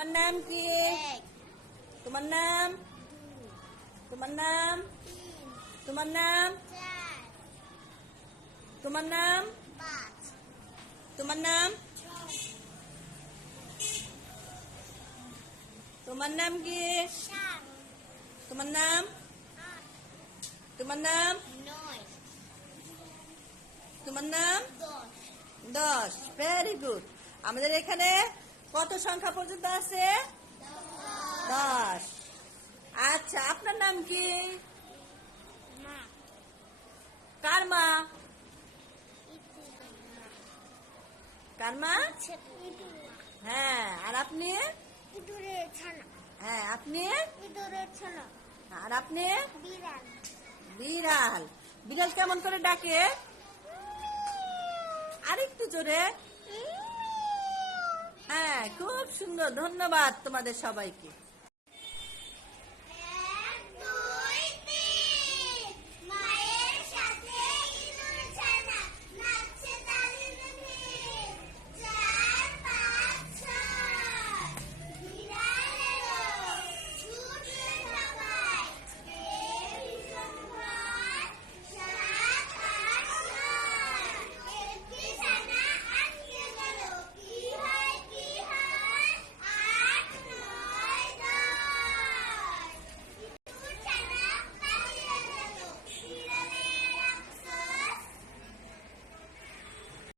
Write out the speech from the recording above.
তোমার নাম কি? তোমার নাম? তোমার নাম? তোমার নাম? তোমার নাম? তোমার নাম? তোমার নাম কি? তোমার নাম? তোমার নাম? তোমার নাম? 10। Very good. আমাদের এখানে কত সংখ্যা পর্যন্ত আছে? 10। আচ্ছা, আপনার নাম কি? কার মা? কার মা? হ্যাঁ, আর আপনি? হ্যাঁ, আপনি? আর আপনি? বিড়াল। বিড়াল কেমন করে ডাকে? আরেকটু জোরে। হ্যাঁ, খুব সুন্দর। ধন্যবাদ তোমাদের সবাইকে।